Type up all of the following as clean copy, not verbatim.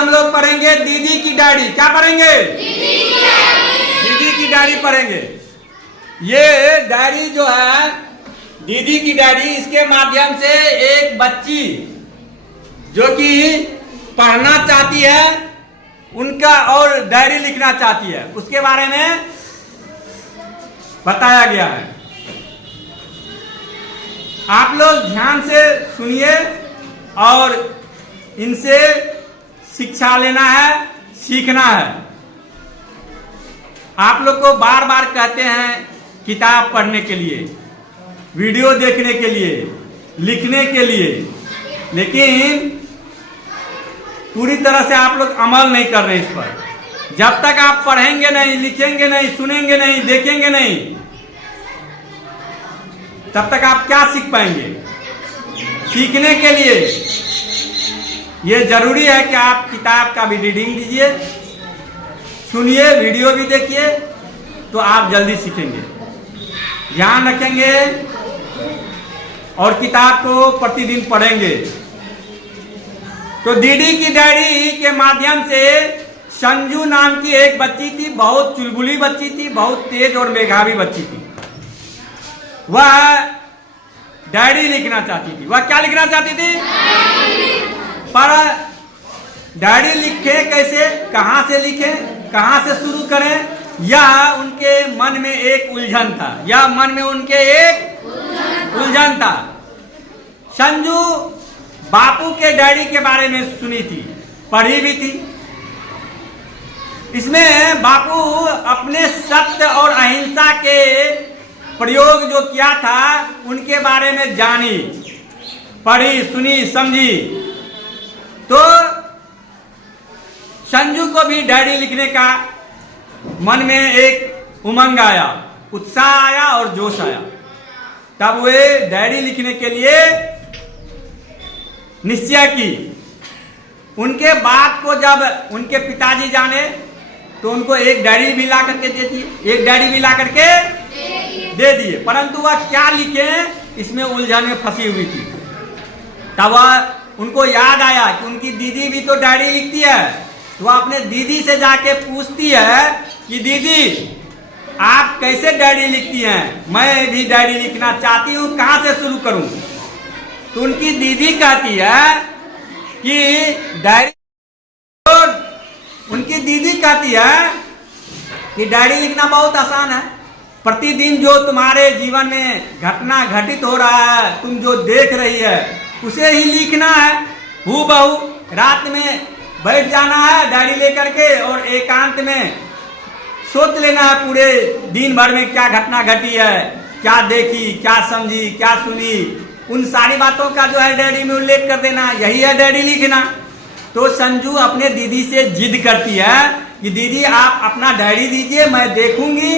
हम लोग पढ़ेंगे दीदी की डायरी। क्या पढ़ेंगे? दीदी की डायरी पढ़ेंगे। ये डायरी जो है दीदी की डायरी, इसके माध्यम से एक बच्ची जो कि पढ़ना चाहती है उनका और डायरी लिखना चाहती है, उसके बारे में बताया गया है। आप लोग ध्यान से सुनिए और इनसे शिक्षा लेना है, सीखना है। आप लोग को बार बार कहते हैं किताब पढ़ने के लिए, वीडियो देखने के लिए, लिखने के लिए, लेकिन पूरी तरह से आप लोग अमल नहीं कर रहे इस पर। जब तक आप पढ़ेंगे नहीं, लिखेंगे नहीं, सुनेंगे नहीं, देखेंगे नहीं, तब तक आप क्या सीख पाएंगे? सीखने के लिए ये जरूरी है कि आप किताब का भी रीडिंग लीजिए, सुनिए, वीडियो भी देखिए, तो आप जल्दी सीखेंगे, ध्यान रखेंगे और किताब को प्रतिदिन पढ़ेंगे। तो दीदी की डायरी के माध्यम से संजू नाम की एक बच्ची थी, बहुत चुलबुली बच्ची थी, बहुत तेज और मेधावी बच्ची थी। वह डायरी लिखना चाहती थी। वह क्या लिखना चाहती थी? पर डायरी लिखे कैसे, कहां से लिखें, कहां से शुरू करें, यह उनके मन में एक उलझन था। यह मन में उनके एक उलझन था। संजू बापू के डायरी के बारे में सुनी थी, पढ़ी भी थी। इसमें बापू अपने सत्य और अहिंसा के प्रयोग जो किया था उनके बारे में जानी, पढ़ी, सुनी, समझी। तो संजू को भी डायरी लिखने का मन में एक उमंग आया, उत्साह आया और जोश आया। तब वे डायरी लिखने के लिए निश्चय की। उनके बात को जब उनके पिताजी जाने तो उनको एक डायरी भी ला करके दे दिए, एक डायरी भी ला करके दे दिए, परंतु वह क्या लिखे इसमें उलझन में फंसी हुई थी। तब उनको याद आया कि उनकी दीदी भी तो डायरी लिखती है। तो वह अपने दीदी से जाके पूछती है कि दीदी आप कैसे डायरी लिखती हैं, मैं भी डायरी लिखना चाहती हूँ, कहाँ से शुरू करूँ? तो उनकी दीदी कहती है कि डायरी, उनकी दीदी कहती है कि डायरी लिखना बहुत आसान है। प्रतिदिन जो तुम्हारे जीवन में घटना घटित हो रहा है, तुम जो देख रही है उसे ही लिखना है, हूबहू। रात में बैठ जाना है डायरी लेकर के और एकांत में सोच लेना है पूरे दिन भर में क्या घटना घटी है, क्या देखी, क्या समझी, क्या सुनी, उन सारी बातों का जो है डायरी में उल्लेख कर देना, यही है डायरी लिखना। तो संजू अपने दीदी से जिद करती है कि दीदी आप अपना डायरी दीजिए, मैं देखूंगी,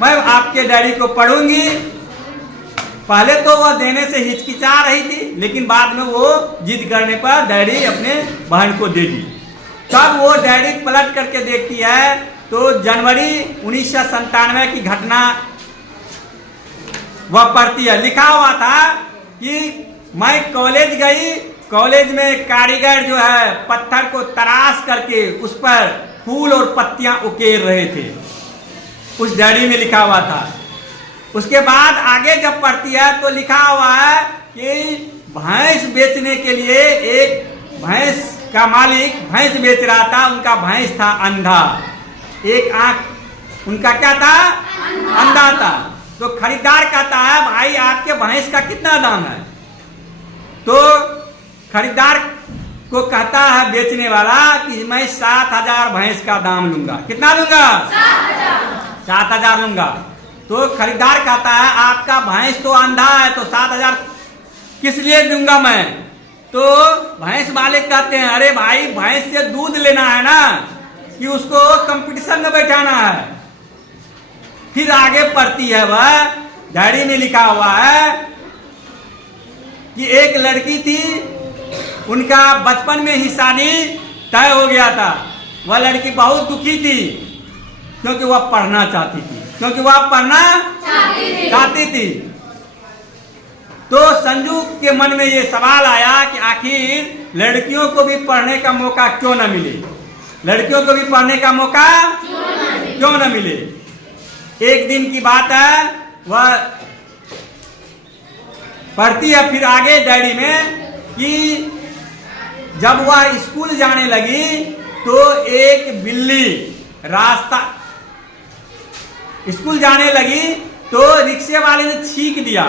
मैं आपके डायरी को पढ़ूंगी। पहले तो वह देने से हिचकिचा रही थी, लेकिन बाद में वो जिद करने पर डायरी अपने बहन को दे दी। तब वो डायरी पलट करके देखती है तो जनवरी 1997 की घटना वह पढ़ती है। लिखा हुआ था कि मैं कॉलेज गई, कॉलेज में कारीगर जो है पत्थर को तराश करके उस पर फूल और पत्तियां उकेर रहे थे, उस डायरी में लिखा हुआ था। उसके बाद आगे जब पढ़ती है तो लिखा हुआ है कि भैंस बेचने के लिए एक भैंस का मालिक भैंस बेच रहा था, उनका भैंस था अंधा, एक आंख उनका क्या था? अंधा था। तो खरीदार कहता है भाई आपके भैंस का कितना दाम है? तो खरीदार को कहता है बेचने वाला कि मैं 7,000 भैंस का दाम लूंगा। कितना लूंगा? 7,000 लूंगा। तो खरीदार कहता है आपका भैंस तो अंधा है, तो 7,000 किस लिए दूंगा मैं? तो भैंस वाले कहते हैं अरे भाई भैंस से दूध लेना है ना, कि उसको कंपटीशन में बैठाना है। फिर आगे पढ़ती है वह, डायरी में लिखा हुआ है कि एक लड़की थी, उनका बचपन में ही शादी तय हो गया था। वह लड़की बहुत दुखी थी क्योंकि वह पढ़ना चाहती थी, क्योंकि वह पढ़ना चाहती थी। तो संजू के मन में ये सवाल आया कि आखिर लड़कियों को भी पढ़ने का मौका क्यों न मिले, लड़कियों को भी पढ़ने का मौका क्यों न मिले। एक दिन की बात है, वह पढ़ती है फिर आगे डायरी में कि जब वह स्कूल जाने लगी तो एक बिल्ली रास्ता, स्कूल जाने लगी तो रिक्शे वाले ने छींक दिया।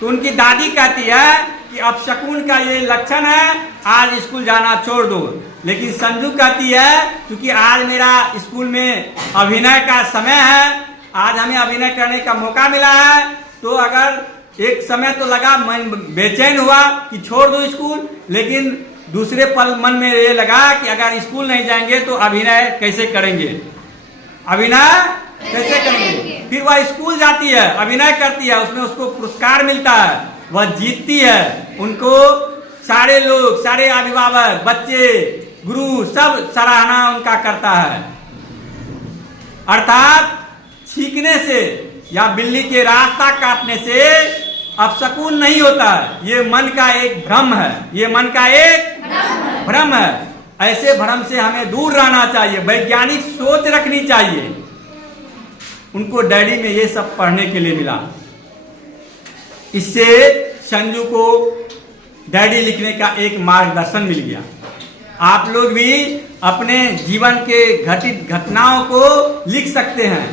तो उनकी दादी कहती है कि अपशकुन का ये लक्षण है, आज स्कूल जाना छोड़ दो। लेकिन संजू कहती है क्योंकि आज मेरा स्कूल में अभिनय का समय है, आज हमें अभिनय करने का मौका मिला है, तो अगर एक समय तो लगा मन बेचैन हुआ कि छोड़ दो स्कूल, लेकिन दूसरे पल मन में ये लगा कि अगर स्कूल नहीं जाएंगे तो अभिनय कैसे करेंगे, अभिनय कैसे करेंगे। फिर वह स्कूल जाती है, अभिनय करती है, उसमें उसको पुरस्कार मिलता है, वह जीतती है। उनको सारे लोग, सारे अभिभावक, बच्चे, गुरु सब सराहना उनका करता है। अर्थात छींकने से या बिल्ली के रास्ता काटने से अपशकुन नहीं होता है, ये मन का एक भ्रम है, ये मन का एक भ्रम है। ऐसे भ्रम से हमें दूर रहना चाहिए, वैज्ञानिक सोच रखनी चाहिए। उनको डैडी में ये सब पढ़ने के लिए मिला। इससे संजू को डैडी लिखने का एक मार्गदर्शन मिल गया। आप लोग भी अपने जीवन के घटित घटनाओं को लिख सकते हैं,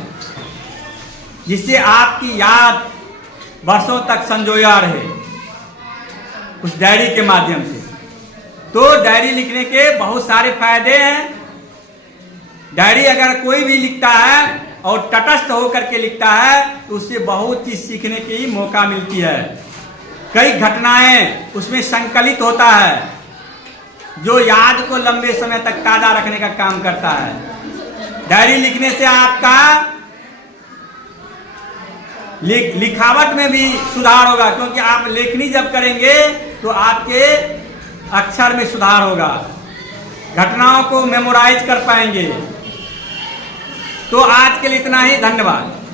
जिससे आपकी याद वर्षों तक संजोया रहे उस डायरी के माध्यम से। तो डायरी लिखने के बहुत सारे फायदे हैं। डायरी अगर कोई भी लिखता है और तटस्थ होकर के लिखता है तो उससे बहुत चीज सीखने की मौका मिलती है। कई घटनाएं उसमें संकलित होता है जो याद को लंबे समय तक ताजा रखने का काम करता है। डायरी लिखने से आपका लिखावट में भी सुधार होगा, क्योंकि आप लेखनी जब करेंगे तो आपके अक्षर में सुधार होगा, घटनाओं को मेमोराइज कर पाएंगे। तो आज के लिए इतना ही, धन्यवाद।